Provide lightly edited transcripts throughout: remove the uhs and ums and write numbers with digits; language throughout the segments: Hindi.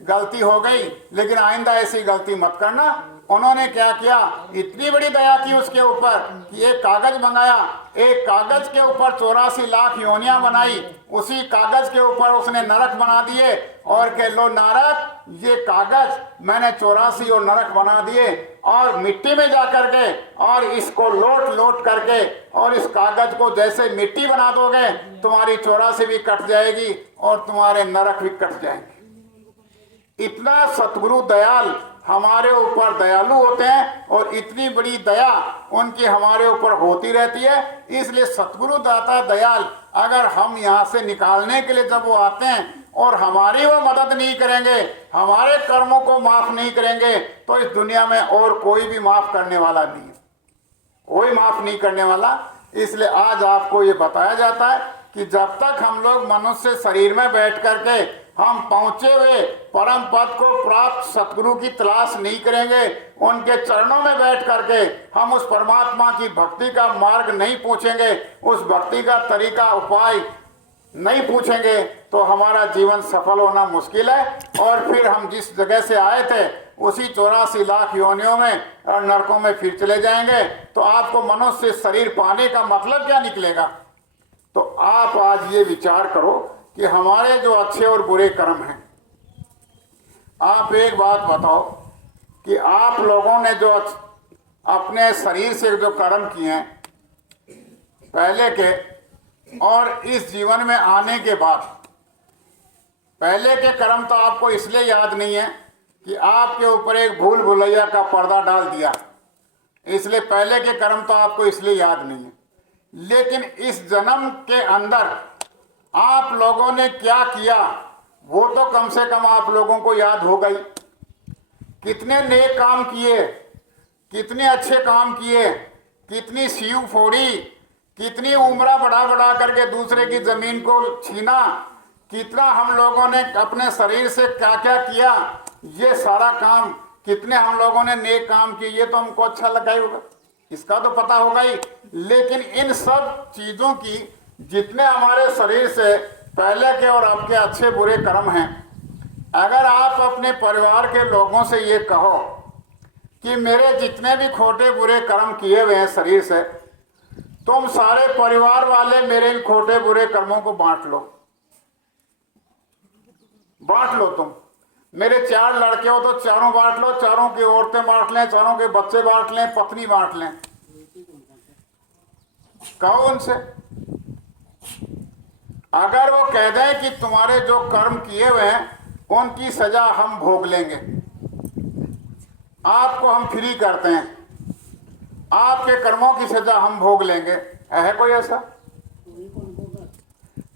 गलती हो गई, लेकिन आइंदा ऐसी गलती मत करना। उन्होंने क्या किया, इतनी बड़ी दया की उसके ऊपर कि एक कागज मंगाया, एक कागज के ऊपर 84 लाख योनियां बनाई, उसी कागज के ऊपर उसने नरक बना दिए और कह लो नारद ये कागज मैंने 84 और नरक बना दिए, और मिट्टी में जा करके और इसको लोट लोट करके और इस कागज को जैसे मिट्टी बना दोगे तुम्हारी 84 भी कट जाएगी और तुम्हारे नरक भी कट जाएंगे। इतना सतगुरु दयाल हमारे ऊपर दयालु होते हैं और इतनी बड़ी दया उनकी हमारे ऊपर होती रहती है। इसलिए सतगुरु दाता दयाल अगर हम यहाँ से निकालने के लिए जब वो आते हैं और हमारी वो मदद नहीं करेंगे, हमारे कर्मों को माफ नहीं करेंगे, तो इस दुनिया में और कोई भी माफ करने वाला नहीं है, कोई माफ नहीं करने वाला। इसलिए आज आपको ये बताया जाता है कि जब तक हम लोग मनुष्य शरीर में बैठ करके हम पहुंचे हुए परम पद को प्राप्त सतगुरु की तलाश नहीं करेंगे, उनके चरणों में बैठ करके हम उस परमात्मा की भक्ति का मार्ग नहीं पूछेंगे, उस भक्ति का तरीका उपाय नहीं पूछेंगे, तो हमारा जीवन सफल होना मुश्किल है। और फिर हम जिस जगह से आए थे उसी 84 लाख योनियों में और नरकों में फिर चले जाएंगे। तो आपको मनुष्य शरीर पाने का मतलब क्या निकलेगा? तो आप आज ये विचार करो कि हमारे जो अच्छे और बुरे कर्म हैं, आप एक बात बताओ कि आप लोगों ने जो अपने शरीर से जो कर्म किए हैं पहले के और इस जीवन में आने के बाद, पहले के कर्म तो आपको इसलिए याद नहीं है कि आपके ऊपर एक भूल भुलैया का पर्दा डाल दिया, इसलिए पहले के कर्म तो आपको इसलिए याद नहीं है। लेकिन इस जन्म के अंदर आप लोगों ने क्या किया वो तो कम से कम आप लोगों को याद होगा ही। कितने नेक काम किए, कितने अच्छे काम किए, कितनी सीव फोड़ी, कितनी उम्र बढ़ा बढ़ा करके दूसरे की जमीन को छीना, कितना हम लोगों ने अपने शरीर से क्या क्या किया, ये सारा काम कितने हम लोगों ने नेक काम किए, ये तो हमको अच्छा लगा ही होगा, इसका तो पता होगा ही। लेकिन इन सब चीज़ों की जितने हमारे शरीर से पहले के और अब के अच्छे बुरे कर्म हैं, अगर आप अपने परिवार के लोगों से ये कहो कि मेरे जितने भी खोटे बुरे कर्म किए हुए हैं शरीर से, तुम सारे परिवार वाले मेरे इन खोटे बुरे कर्मों को बांट लो, बांट लो। तुम मेरे 4 लड़के हो तो चारों बांट लो, चारों की औरतें बांट लें, चारों के बच्चे बांट लें, पत्नी बांट लें। कहो उनसे, अगर वो कह दें कि तुम्हारे जो कर्म किए हुए हैं उनकी सजा हम भोग लेंगे, आपको हम फ्री करते हैं, आपके कर्मों की सजा हम भोग लेंगे, है कोई ऐसा?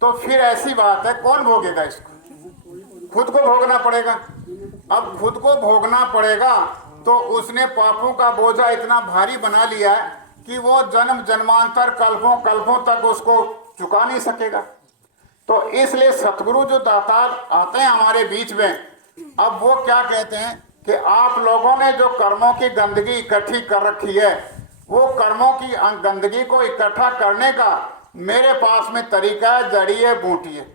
तो फिर ऐसी बात है, कौन भोगेगा इसको? खुद को भोगना पड़ेगा। अब खुद को भोगना पड़ेगा तो उसने पापों का बोझा इतना भारी बना लिया है कि वो जन्म जन्मांतर कल्पों कल्पों तक उसको चुका नहीं सकेगा। तो इसलिए सतगुरु जो दातार आते हैं हमारे बीच में, अब वो क्या कहते हैं कि आप लोगों ने जो कर्मों की गंदगी इकट्ठी कर रखी है, वो कर्मों की गंदगी को इकट्ठा करने का मेरे पास में तरीका है, जड़ी है, बूटी है।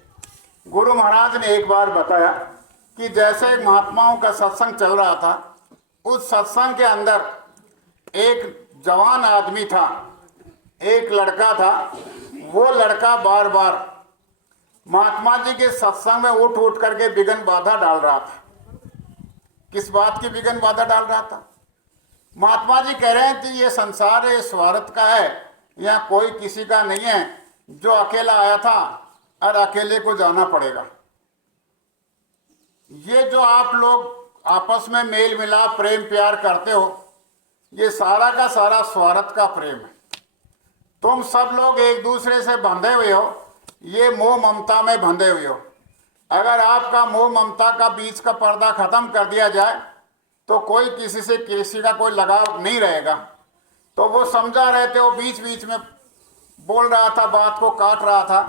गुरु महाराज ने एक बार बताया कि जैसे महात्माओं का सत्संग चल रहा था, उस सत्संग के अंदर एक जवान आदमी था, एक लड़का था। वो लड़का बार बार महात्मा जी के सत्संग में उठ उठ करके विघ्न बाधा डाल रहा था। किस बात की विघ्न बाधा डाल रहा था? महात्मा जी कह रहे हैं कि ये संसार ये स्वार्थ का है, यहाँ कोई किसी का नहीं है, जो अकेला आया था और अकेले को जाना पड़ेगा। ये जो आप लोग आपस में मेल मिलाप प्रेम प्यार करते हो, ये सारा का सारा स्वार्थ का प्रेम है। तुम सब लोग एक दूसरे से बंधे हुए हो, ये मोह ममता में बंधे हुए हो। अगर आपका मोह ममता का बीच का पर्दा खत्म कर दिया जाए तो कोई किसी से किसी का कोई लगाव नहीं रहेगा। तो वो समझा रहे थे, वो बीच बीच में बोल रहा था, बात को काट रहा था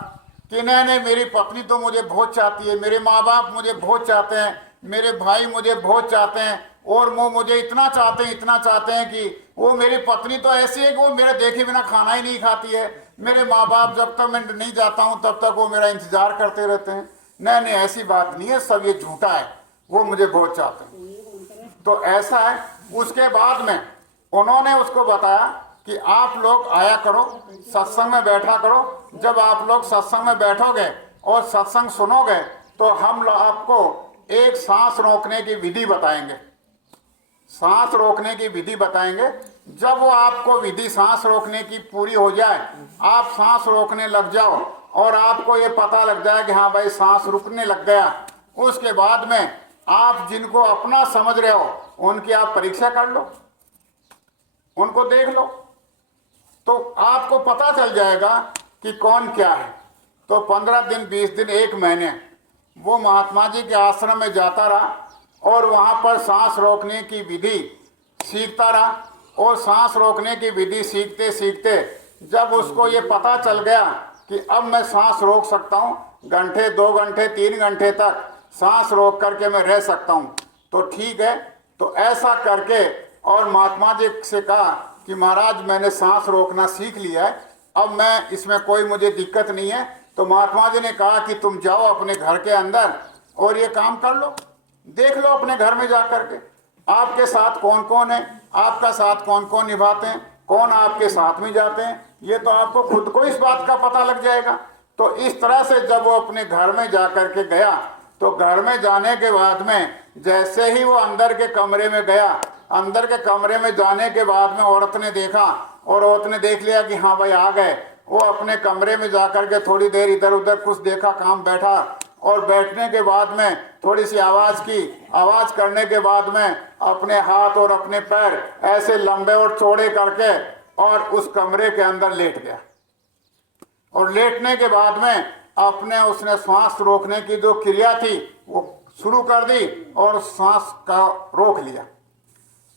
कि नहीं नहीं, मेरी पत्नी तो मुझे बहुत चाहती है, मेरे माँ बाप मुझे बहुत चाहते हैं, मेरे भाई मुझे बहुत चाहते हैं, और वो मुझे इतना चाहते हैं कि वो मेरी पत्नी तो ऐसी है कि वो मेरे देखे बिना खाना ही नहीं खाती है। मेरे माँ बाप जब तक मैं नहीं जाता हूँ तब तक वो मेरा इंतजार करते रहते हैं। नहीं नहीं, ऐसी बात नहीं है, सब ये झूठा है। वो मुझे बहुत चाहते हैं। तो ऐसा है। उसके बाद में उन्होंने उसको बताया कि आप लोग आया करो, सत्संग में बैठा करो। जब आप लोग सत्संग में बैठोगे और सत्संग सुनोगे तो हम लोग आपको एक सांस रोकने की विधि बताएंगे। सांस रोकने की विधि बताएंगे। जब वो आपको विधि सांस रोकने की पूरी हो जाए, आप सांस रोकने लग जाओ और आपको ये पता लग जाए कि हाँ भाई सांस रुकने लग गया, उसके बाद में आप जिनको अपना समझ रहे हो उनकी आप परीक्षा कर लो, उनको देख लो, तो आपको पता चल जाएगा कि कौन क्या है। तो 15 दिन, 20 दिन, 1 महीने वो महात्मा जी के आश्रम में जाता रहा और वहाँ पर सांस रोकने की विधि सीखता रहा। और सांस रोकने की विधि सीखते सीखते जब उसको ये पता चल गया कि अब मैं सांस रोक सकता हूँ, घंटे, 2 घंटे, 3 घंटे तक सांस रोक करके मैं रह सकता हूँ, तो ठीक है। तो ऐसा करके और महात्मा जी से कहा कि महाराज मैंने सांस रोकना सीख लिया है, अब मैं इसमें कोई मुझे दिक्कत नहीं है। तो महात्मा जी ने कहा कि तुम जाओ अपने घर के अंदर और ये काम कर लो, देख लो अपने घर में जा कर के आपके साथ कौन कौन है, आपका साथ कौन कौन निभाते हैं, कौन आपके साथ में जाते हैं, ये तो आपको खुद को इस बात का पता लग जाएगा। तो इस तरह से जब वो अपने घर में जा कर के गया, तो घर में जाने के बाद में जैसे ही वो अंदर के कमरे में गया, अंदर के कमरे में जाने के बाद में औरत ने देखा और औरत ने देख लिया कि हाँ भाई आ गए। वो अपने कमरे में जा कर के थोड़ी देर इधर उधर कुछ देखा, काम बैठा, और बैठने के बाद में थोड़ी सी आवाज़ की, आवाज़ करने के बाद में अपने हाथ और अपने पैर ऐसे लंबे और चौड़े करके और उस कमरे के अंदर लेट गया। और लेटने के बाद में अपने उसने सांस रोकने की जो क्रिया थी वो शुरू कर दी और सांस का रोक लिया।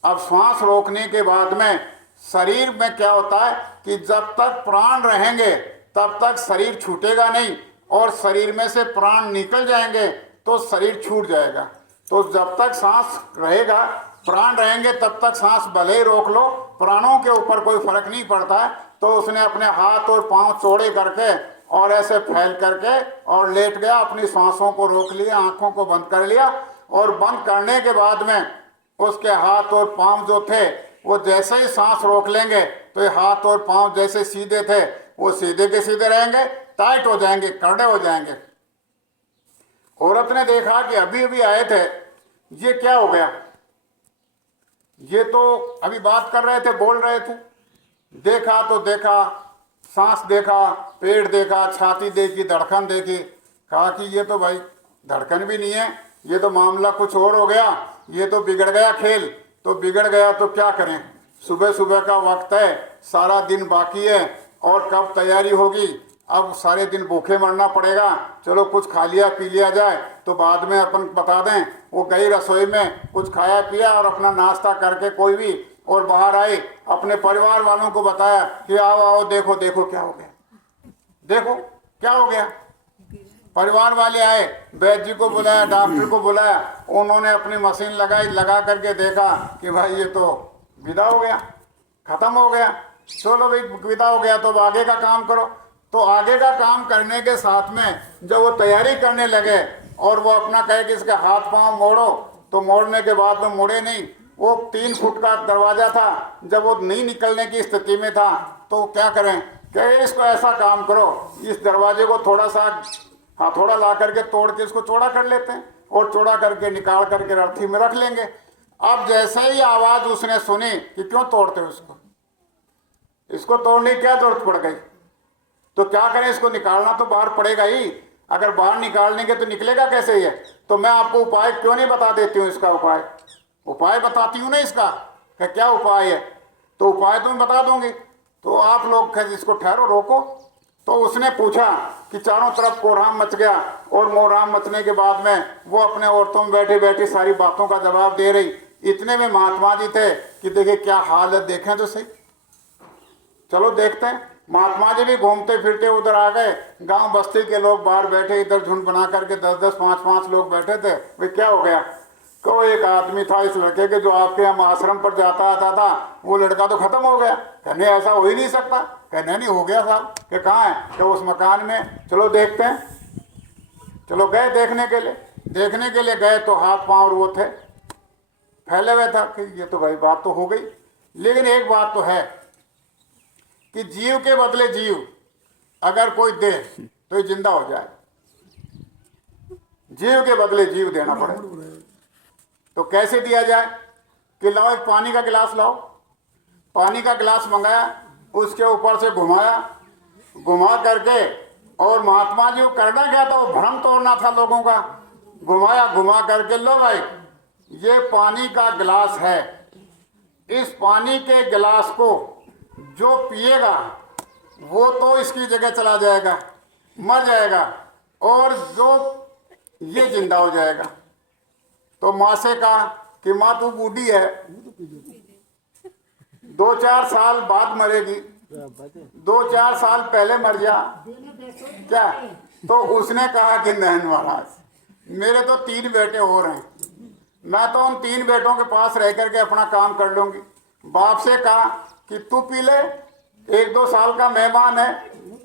अब सांस रोकने के बाद में शरीर में क्या होता है कि जब तक प्राण रहेंगे तब तक शरीर छूटेगा नहीं, और शरीर में से प्राण निकल जाएंगे तो शरीर छूट जाएगा। तो जब तक सांस रहेगा, प्राण रहेंगे, तब तक सांस भले ही रोक लो, प्राणों के ऊपर कोई फर्क नहीं पड़ता है। तो उसने अपने हाथ और पांव चौड़े करके और ऐसे फैल करके और लेट गया, अपनी सांसों को रोक लिया, आंखों को बंद कर लिया। और बंद करने के बाद में उसके हाथ और पांव जो थे वो जैसे ही सांस रोक लेंगे तो ये हाथ और पांव जैसे सीधे थे वो सीधे के सीधे रहेंगे, टाइट हो जाएंगे, करड़े हो जाएंगे। औरत ने देखा कि अभी अभी आए थे, ये क्या हो गया, ये तो अभी बात कर रहे थे, बोल रहे थे। देखा तो देखा, सांस देखा, पेट देखा, छाती देखी, धड़कन देखी। कहा कि ये तो भाई धड़कन भी नहीं है, ये तो मामला कुछ और हो गया, ये तो बिगड़ गया खेल। तो बिगड़ गया तो क्या करें, सुबह सुबह का वक्त है, सारा दिन बाकी है और कब तैयारी होगी, अब सारे दिन भूखे मरना पड़ेगा, चलो कुछ खा लिया पी लिया जाए तो बाद में अपन बता दें। वो गई रसोई में, कुछ खाया पिया और अपना नाश्ता करके कोई भी, और बाहर आई, अपने परिवार वालों को बताया कि आओ आओ देखो देखो क्या हो गया, देखो क्या हो गया। परिवार वाले आए, वैद्य जी को बुलाया, डॉक्टर को बुलाया, उन्होंने अपनी मशीन लगाई, लगा करके देखा कि भाई ये तो विदा हो गया, खत्म हो गया। चलो भाई विदा हो गया तो अब आगे का काम करो। तो आगे का काम करने के साथ में जब वो तैयारी करने लगे और वो अपना कहे कि इसके हाथ पांव मोड़ो, तो मोड़ने के बाद में मुड़े नहीं। वो 3 फुट का दरवाज़ा था, जब वो नहीं निकलने की स्थिति में था तो क्या करें, कहे इसको ऐसा काम करो, इस दरवाजे को थोड़ा सा हथौड़ा ला करके तोड़ के इसको चौड़ा कर लेते हैं और चौड़ा करके निकाल करके अर्थी में रख लेंगे। अब जैसे ही आवाज़ उसने सुनी कि क्यों तोड़ते हो इसको, इसको तोड़ने की क्या जरूरत पड़ गई, तो क्या करें, इसको निकालना तो बाहर पड़ेगा ही, अगर बाहर निकालनेंगे तो निकलेगा कैसे ये। तो मैं आपको उपाय क्यों नहीं बता देती हूँ, इसका उपाय बताती हूँ ना इसका, कि क्या उपाय है, तो उपाय तो मैं बता दूंगी। तो आप लोग इसको ठहरो, रोको। तो उसने पूछा कि चारों तरफ कोहराम मच गया, और मोहराम मचने के बाद में वो अपने औरतों में बैठी बैठी सारी बातों का जवाब दे रही। इतने में महात्मा जी थे कि देखिए क्या हाल है, देखें तो सही, चलो देखते हैं। महात्मा जी भी घूमते फिरते उधर आ गए, गांव बस्ती के लोग बाहर बैठे, इधर झुंड बना करके 10-10, 5-5 लोग बैठे थे। वे क्या हो गया, को एक आदमी था इस लड़के के जो आपके हम आश्रम पर जाता आता था, वो लड़का तो खत्म हो गया। कहने ऐसा हो ही नहीं सकता, कहने नहीं हो गया साहब, कि कहाँ है, कि उस मकान में, चलो देखते हैं। चलो गए देखने के लिए, देखने के लिए गए तो हाथ पांव वो थे, फैले हुए था कि ये तो भाई बात तो हो गई। लेकिन एक बात तो है कि जीव के बदले जीव अगर कोई दे तो ये जिंदा हो जाए, जीव के बदले जीव देना पड़े। तो कैसे दिया जाए कि लाओ एक पानी का गिलास लाओ, पानी का गिलास मंगाया, उसके ऊपर से घुमाया, घुमा करके, और महात्मा जी को करना क्या था, वो भ्रम तोड़ना था लोगों का। घुमाया, घुमा करके लो भाई ये पानी का गिलास है, इस पानी के गिलास को जो पिएगा वो तो इसकी जगह चला जाएगा, मर जाएगा, और जो ये जिंदा हो जाएगा। तो माँ से कहा कि माँ तू बूढ़ी है, 2-4 साल बाद मरेगी, 2-4 साल पहले मर जा क्या। तो उसने कहा कि नहीं महाराज, मेरे तो 3 बेटे और हैं, मैं तो उन 3 बेटों के पास रह करके अपना काम कर लूंगी। बाप से कहा कि तू पी ले, 1-2 साल का मेहमान है,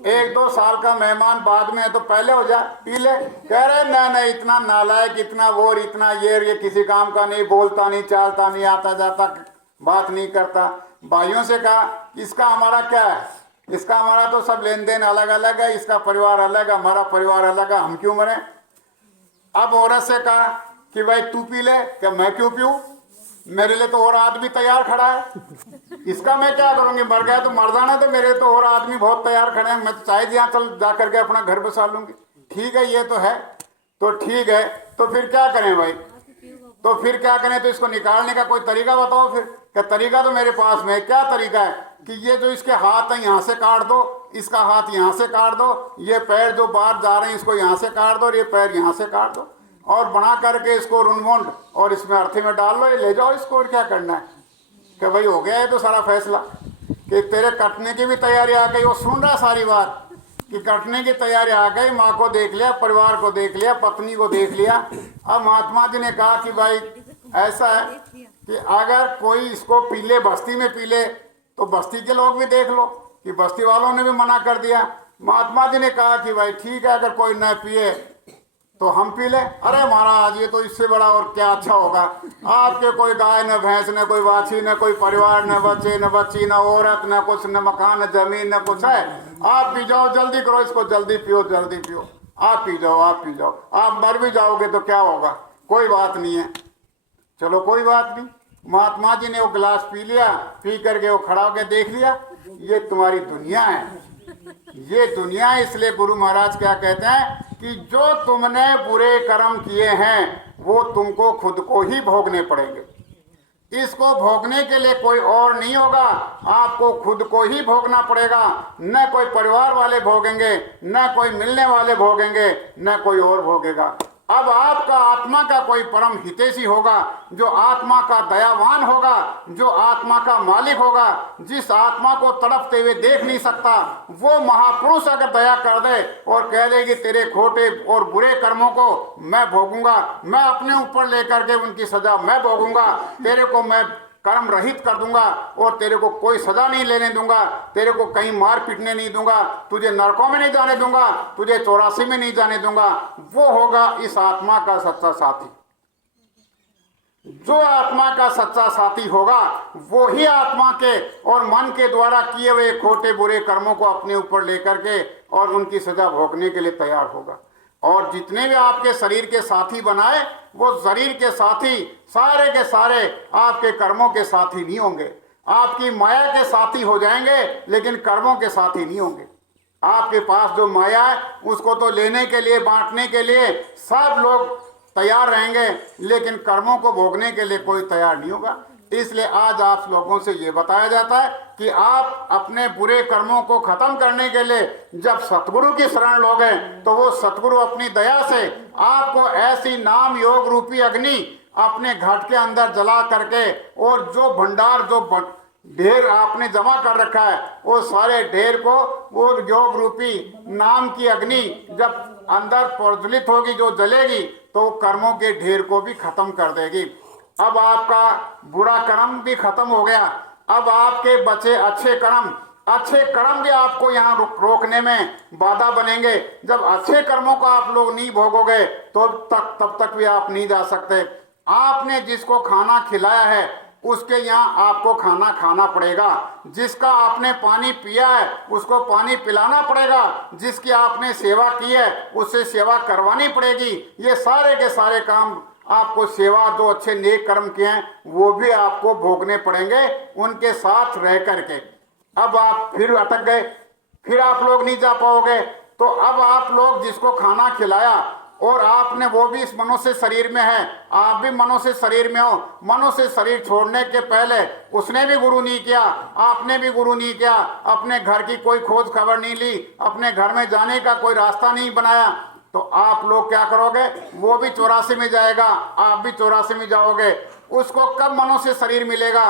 1-2 साल का मेहमान बाद में है तो पहले हो जा, पी ले। कह रहे नहीं, इतना नालायक, इतना वोर, इतना ये किसी काम का नहीं, बोलता नहीं, चालता नहीं, आता जाता बात नहीं करता। भाइयों से कहा इसका हमारा क्या है, इसका हमारा तो सब लेन देन अलग अलग है, इसका परिवार अलग है, हमारा परिवार अलग है, हम क्यों मरे। अब औरत से कहा कि भाई तू पी ले, क्या मैं क्यों पीऊं, मेरे लिए तो और आदमी तैयार खड़ा है, इसका मैं क्या करूंगी, मर गया तो मर जाना, तो मेरे तो और आदमी बहुत तैयार खड़े हैं, मैं तो चाहे जहाँ चल जा करके अपना घर बसा लूंगी। ठीक है ये तो है, तो ठीक है, तो फिर क्या करें भाई, तो फिर क्या करें, तो इसको निकालने का कोई तरीका बताओ। फिर क्या तरीका, तो मेरे पास में क्या तरीका है कि ये जो इसके हाथ है यहाँ से काट दो, इसका हाथ यहाँ से काट दो, ये पैर जो बाहर जा रहे हैं इसको यहाँ से काट दो, और ये पैर यहाँ से काट दो, और बना करके इसको रुनमुंड और इसमें अर्थी में डाल लो, ये ले जाओ इसको, और क्या करना है। कि भाई हो गया है तो सारा फैसला कि तेरे कटने की भी तैयारी आ गई। वो सुन रहा सारी बात कि कटने की तैयारी आ गई, माँ को देख लिया, परिवार को देख लिया, पत्नी को देख लिया। अब महात्मा जी ने कहा कि भाई ऐसा है कि अगर कोई इसको पी ले, बस्ती में पी ले, तो बस्ती के लोग भी देख लो कि बस्ती वालों ने भी मना कर दिया। महात्मा जी ने कहा कि भाई ठीक है, अगर कोई न पिए तो हम पी ले। अरे महाराज ये तो इससे बड़ा और क्या अच्छा होगा, आपके कोई गाय न भैंस न कोई बाछी न कोई परिवार न बच्चे न बच्ची न औरत न कुछ, न मकान न जमीन न कुछ है, आप पी जाओ, जल्दी करो इसको, जल्दी पियो, जल्दी पियो, आप पी जाओ, आप पी जाओ, आप मर भी जाओगे तो क्या होगा, कोई बात नहीं है, चलो कोई बात नहीं। महात्मा जी ने वो गिलास पी लिया, पी करके वो खड़ा होकर देख लिया, ये तुम्हारी दुनिया है, ये दुनिया है। इसलिए गुरु महाराज क्या कहते हैं कि जो तुमने बुरे कर्म किए हैं वो तुमको खुद को ही भोगने पड़ेंगे, इसको भोगने के लिए कोई और नहीं होगा, आपको खुद को ही भोगना पड़ेगा। न कोई परिवार वाले भोगेंगे, न कोई मिलने वाले भोगेंगे, न कोई और भोगेगा। अब आपका आत्मा का कोई परम हितैषी होगा, जो आत्मा का दयावान होगा, जो आत्मा का मालिक होगा, जिस आत्मा को तड़पते हुए देख नहीं सकता, वो महापुरुष अगर दया कर दे और कह दे कि तेरे खोटे और बुरे कर्मों को मैं भोगूंगा, मैं अपने ऊपर लेकर के उनकी सजा मैं भोगूंगा, तेरे को मैं कर्म रहित कर दूंगा और तेरे को कोई सजा नहीं लेने दूंगा, तेरे को कहीं मार पीटने नहीं दूंगा, तुझे नरकों में नहीं जाने दूंगा, तुझे 84 में नहीं जाने दूंगा, वो होगा इस आत्मा का सच्चा साथी। जो आत्मा का सच्चा साथी होगा वो ही आत्मा के और मन के द्वारा किए हुए खोटे बुरे कर्मों को अपने ऊपर लेकर के और उनकी सजा भोगने के लिए तैयार होगा। और जितने भी आपके शरीर के साथी बनाए वो शरीर के साथी सारे के सारे आपके कर्मों के साथी नहीं होंगे, आपकी माया के साथी हो जाएंगे लेकिन कर्मों के साथी नहीं होंगे। आपके पास जो माया है उसको तो लेने के लिए, बांटने के लिए सब लोग तैयार रहेंगे, लेकिन कर्मों को भोगने के लिए कोई तैयार नहीं होगा। इसलिए आज आप लोगों से ये बताया जाता है कि आप अपने बुरे कर्मों को खत्म करने के लिए जब सतगुरु की शरण लोगे तो वो सतगुरु अपनी दया से आपको ऐसी नाम योग रूपी अग्नि अपने घट के अंदर जला करके और जो भंडार जो ढेर आपने जमा कर रखा है वो सारे ढेर को वो योग रूपी नाम की अग्नि जब अंदर प्रज्वलित होगी, जो जलेगी, तो कर्मों के ढेर को भी खत्म कर देगी। अब आपका बुरा कर्म भी खत्म हो गया, अब आपके बचे अच्छे कर्म अच्छे कर्म भी आपको यहाँ रोकने में बाधा बनेंगे। जब अच्छे कर्मों को आप लोग नहीं भोगोगे तो तब तक भी आप नहीं जा सकते। आपने जिसको खाना खिलाया है उसके यहाँ आपको खाना खाना पड़ेगा। जिसका आपने पानी पिया है उसको पानी पिलाना पड़ेगा। जिसकी आपने सेवा की है उससे सेवा करवानी पड़ेगी। ये सारे के सारे काम आपको, सेवा जो अच्छे नेक कर्म किए हैं वो भी आपको भोगने पड़ेंगे उनके साथ रह करके। अब आप फिर अटक गए, फिर आप लोग नहीं जा पाओगे। तो अब आप लोग जिसको खाना खिलाया और आपने, वो भी इस मनुष्य शरीर में है, आप भी मनुष्य शरीर में हो। मनुष्य शरीर छोड़ने के पहले उसने भी गुरु नहीं किया, आपने भी गुरु नहीं किया, अपने घर की कोई खोज खबर नहीं ली, अपने घर में जाने का कोई रास्ता नहीं बनाया। तो आप लोग क्या करोगे? वो भी 84 में जाएगा, आप भी 84 में जाओगे। उसको कब मनुष्य शरीर मिलेगा?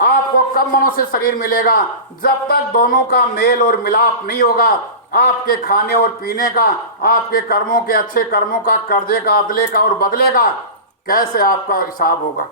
आपको कब मनुष्य शरीर मिलेगा? जब तक दोनों का मेल और मिलाप नहीं होगा। आपके खाने और पीने का, आपके कर्मों के, अच्छे कर्मों का, कर्जे का, अदले का और बदले का कैसे आपका हिसाब होगा?